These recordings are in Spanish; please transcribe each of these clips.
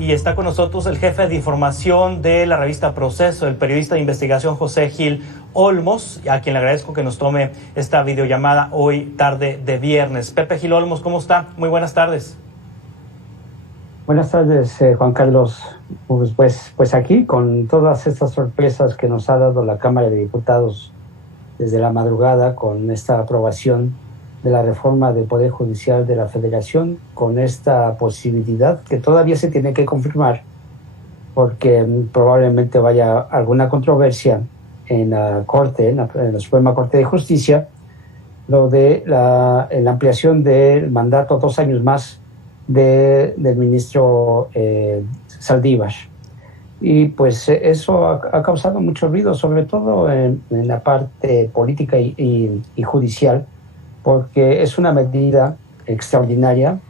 y está con nosotros el jefe de información de la revista Proceso, el periodista de investigación José Gil Olmos, a quien le agradezco que nos tome esta videollamada hoy tarde de viernes. Pepe Gil Olmos, ¿cómo está? Muy buenas tardes. Buenas tardes, Juan Carlos. Pues aquí con todas estas sorpresas que nos ha dado la Cámara de Diputados desde la madrugada con esta aprobación de la reforma del Poder Judicial de la Federación, con esta posibilidad que todavía se tiene que confirmar porque probablemente vaya alguna controversia en la Corte, en la Suprema Corte de Justicia, lo de la ampliación del mandato 2 años más del ministro Saldívar. Y pues eso ha causado mucho ruido, sobre todo en la parte política y judicial, porque es una medida extraordinaria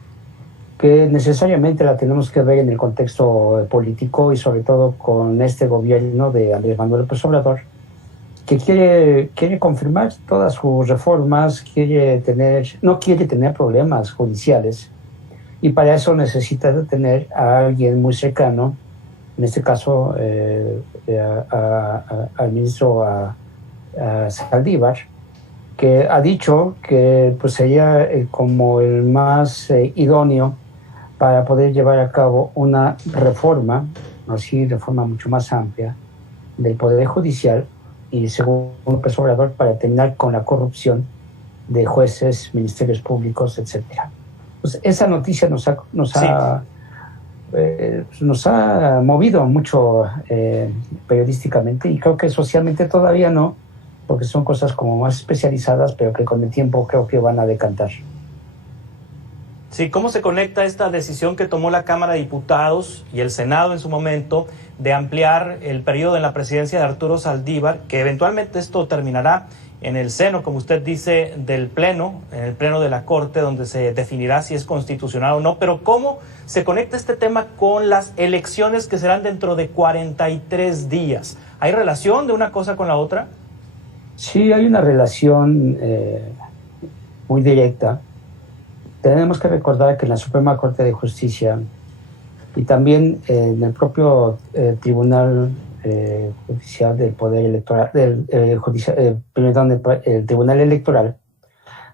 que necesariamente la tenemos que ver en el contexto político y sobre todo con este gobierno de Andrés Manuel López Obrador, que quiere confirmar todas sus reformas, no quiere tener problemas judiciales, y para eso necesita de tener a alguien muy cercano, en este caso al ministro Saldívar, que ha dicho que pues sería como el más idóneo para poder llevar a cabo una reforma mucho más amplia del Poder Judicial y, según López Obrador, para terminar con la corrupción de jueces, ministerios públicos, etcétera. Pues esa noticia nos ha movido mucho periodísticamente, y creo que socialmente todavía no, porque son cosas como más especializadas, pero que con el tiempo creo que van a decantar. Sí, ¿cómo se conecta esta decisión que tomó la Cámara de Diputados y el Senado en su momento de ampliar el periodo en la presidencia de Arturo Saldívar, que eventualmente esto terminará en el seno, como usted dice, del Pleno, en el Pleno de la Corte, donde se definirá si es constitucional o no? Pero ¿cómo se conecta este tema con las elecciones que serán dentro de 43 días? ¿Hay relación de una cosa con la otra? Sí, hay una relación muy directa. Tenemos que recordar que en la Suprema Corte de Justicia y también en el propio Tribunal Judicial del Poder Electoral, el Tribunal Electoral,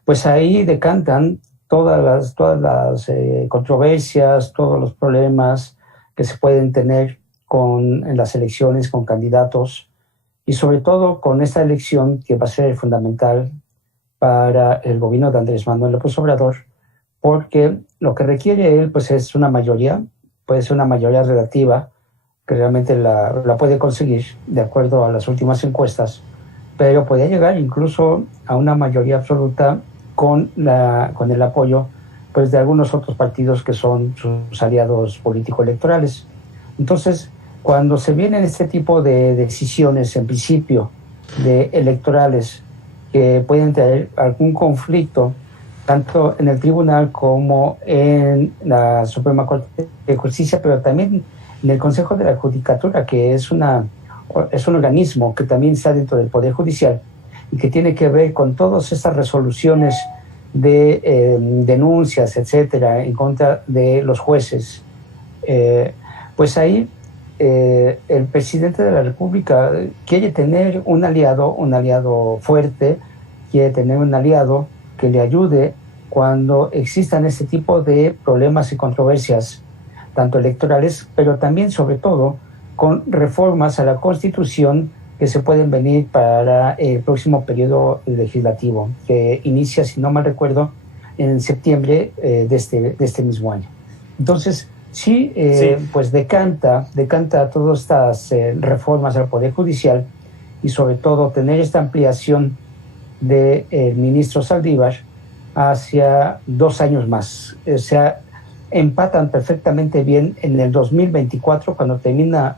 pues ahí decantan todas las controversias, todos los problemas que se pueden tener en las elecciones, con candidatos, y sobre todo con esta elección que va a ser fundamental para el gobierno de Andrés Manuel López Obrador, porque lo que requiere él pues es una mayoría, puede ser una mayoría relativa, que realmente la puede conseguir de acuerdo a las últimas encuestas, pero podría llegar incluso a una mayoría absoluta con el apoyo pues de algunos otros partidos que son sus aliados político-electorales. Entonces, cuando se vienen este tipo de decisiones, en principio, de electorales, que pueden tener algún conflicto, tanto en el tribunal como en la Suprema Corte de Justicia, pero también en el Consejo de la Judicatura, que es un organismo que también está dentro del Poder Judicial y que tiene que ver con todas estas resoluciones de denuncias, etcétera, en contra de los jueces. Pues ahí el presidente de la República quiere tener un aliado fuerte, quiere tener un aliado que le ayude cuando existan este tipo de problemas y controversias, tanto electorales, pero también, sobre todo, con reformas a la Constitución que se pueden venir para el próximo periodo legislativo, que inicia, si no mal recuerdo, en septiembre de este mismo año. Entonces, sí. Pues decanta todas estas reformas al Poder Judicial, y sobre todo tener esta ampliación del ministro Saldívar hacia 2 años más. O sea, empatan perfectamente bien en el 2024, cuando termina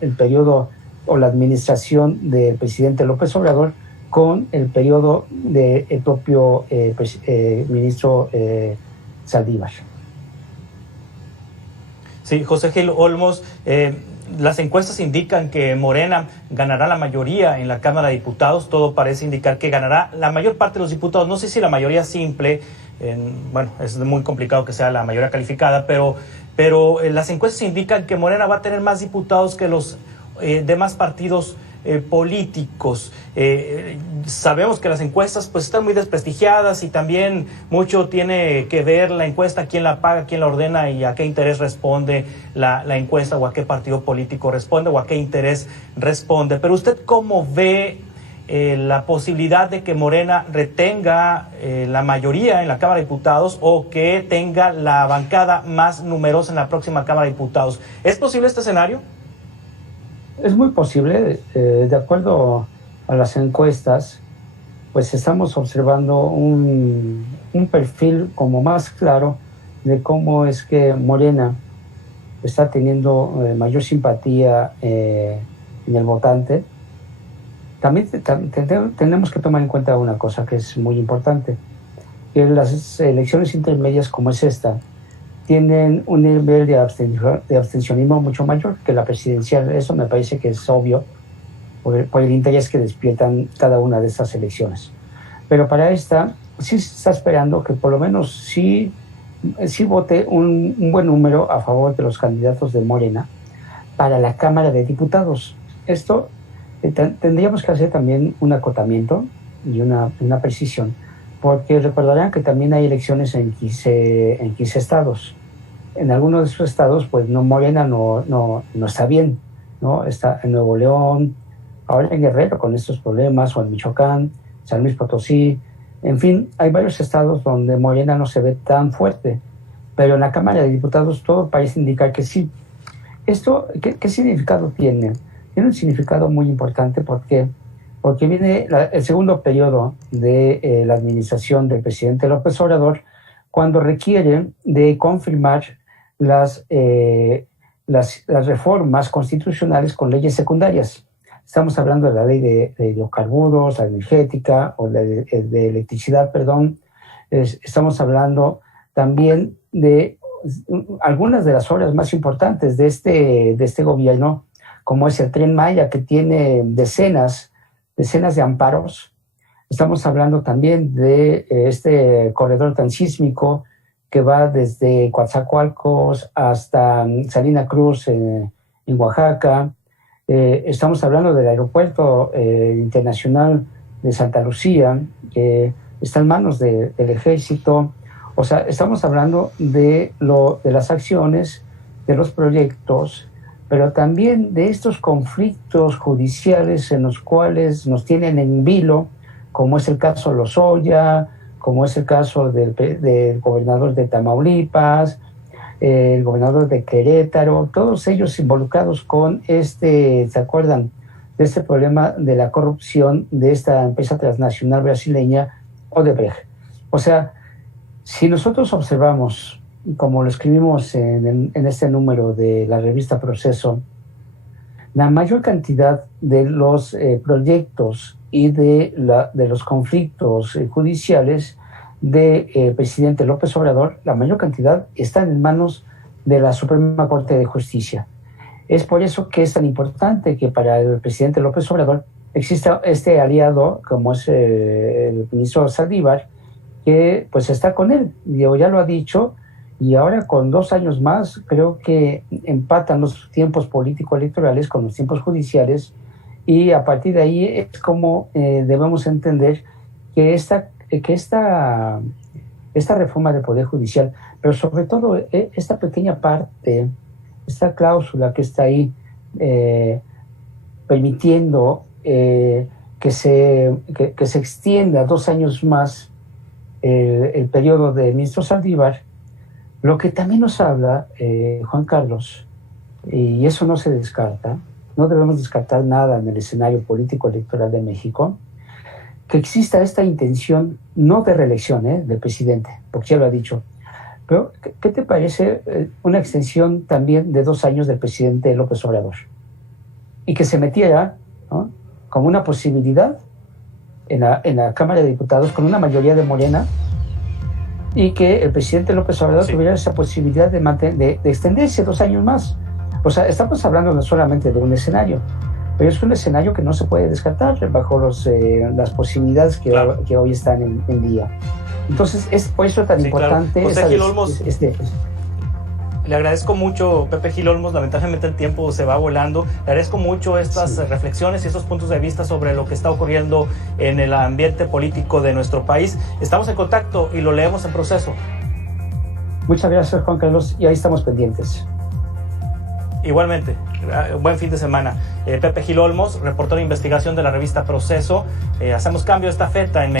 el periodo o la administración del presidente López Obrador, con el periodo del propio ministro Saldívar. Sí, José Gil Olmos, las encuestas indican que Morena ganará la mayoría en la Cámara de Diputados. Todo parece indicar que ganará la mayor parte de los diputados. No sé si la mayoría simple, bueno, es muy complicado que sea la mayoría calificada, pero pero las encuestas indican que Morena va a tener más diputados que los demás partidos políticos. Sabemos que las encuestas pues están muy desprestigiadas y también mucho tiene que ver la encuesta, quién la paga, quién la ordena y a qué interés responde la encuesta, o a qué partido político responde, o a qué interés responde. Pero usted, ¿cómo ve la posibilidad de que Morena retenga la mayoría en la Cámara de Diputados, o que tenga la bancada más numerosa en la próxima Cámara de Diputados? ¿Es posible este escenario? Es muy posible. De acuerdo a las encuestas, pues estamos observando un perfil como más claro de cómo es que Morena está teniendo mayor simpatía en el votante. También tenemos que tomar en cuenta una cosa que es muy importante, que las elecciones intermedias como es esta tienen un nivel de abstencionismo mucho mayor que la presidencial. Eso me parece que es obvio por el interés que despiertan cada una de estas elecciones. Pero para esta sí se está esperando que por lo menos sí vote un buen número a favor de los candidatos de Morena para la Cámara de Diputados. Esto tendríamos que hacer también un acotamiento y una precisión, porque recordarán que también hay elecciones en 15 estados. En algunos de esos estados, pues Morena no está bien, ¿no? Está en Nuevo León, ahora en Guerrero con estos problemas, o en Michoacán, San Luis Potosí. En fin, hay varios estados donde Morena no se ve tan fuerte, pero en la Cámara de Diputados todo parece indicar que sí. ¿Esto qué significado tiene? Tiene un significado muy importante porque viene el segundo periodo de la administración del presidente López Obrador, cuando requiere de confirmar las reformas constitucionales con leyes secundarias. Estamos hablando de la ley de hidrocarburos, la energética, o de electricidad, perdón. Estamos hablando también de algunas de las obras más importantes de este gobierno, como es el Tren Maya, que tiene decenas de amparos. Estamos hablando también de este corredor transísmico que va desde Coatzacoalcos hasta Salina Cruz en Oaxaca. Estamos hablando del aeropuerto internacional de Santa Lucía, que está en manos del ejército. O sea, estamos hablando de las acciones, de los proyectos, pero también de estos conflictos judiciales en los cuales nos tienen en vilo, como es el caso Lozoya, como es el caso del gobernador de Tamaulipas, el gobernador de Querétaro, todos ellos involucrados con ¿se acuerdan? De este problema de la corrupción de esta empresa transnacional brasileña, Odebrecht. O sea, si nosotros observamos, como lo escribimos en este número de la revista Proceso, la mayor cantidad de los proyectos y de los conflictos judiciales del presidente López Obrador, la mayor cantidad están en manos de la Suprema Corte de Justicia. Es por eso que es tan importante que para el presidente López Obrador exista este aliado, como es el ministro Saldívar, que pues está con él. Ya lo ha dicho, y ahora con 2 años más creo que empatan los tiempos político-electorales con los tiempos judiciales, y a partir de ahí es como debemos entender que esta reforma del Poder Judicial, pero sobre todo esta pequeña parte, esta cláusula que está ahí permitiendo que se extienda 2 años más el periodo del ministro Saldívar, lo que también nos habla, Juan Carlos, y eso no se descarta, no debemos descartar nada en el escenario político electoral de México, que exista esta intención, no de reelección del presidente, porque ya lo ha dicho, pero ¿qué te parece una extensión también de 2 años del presidente López Obrador? Y que se metiera, ¿no?, como una posibilidad en la Cámara de Diputados con una mayoría de Morena, y que el presidente López Obrador tuviera esa posibilidad de extenderse 2 años más. O sea, estamos hablando no solamente de un escenario, pero es un escenario que no se puede descartar bajo las posibilidades que hoy están en día. Entonces, es por eso tan importante. Claro. José Gil Olmos, Le agradezco mucho, Pepe Gil Olmos, lamentablemente el tiempo se va volando. Le agradezco mucho estas reflexiones y estos puntos de vista sobre lo que está ocurriendo en el ambiente político de nuestro país. Estamos en contacto y lo leemos en Proceso. Muchas gracias, Juan Carlos, y ahí estamos pendientes. Igualmente, buen fin de semana. Pepe Gil Olmos, reportero de investigación de la revista Proceso. Hacemos cambio de estafeta en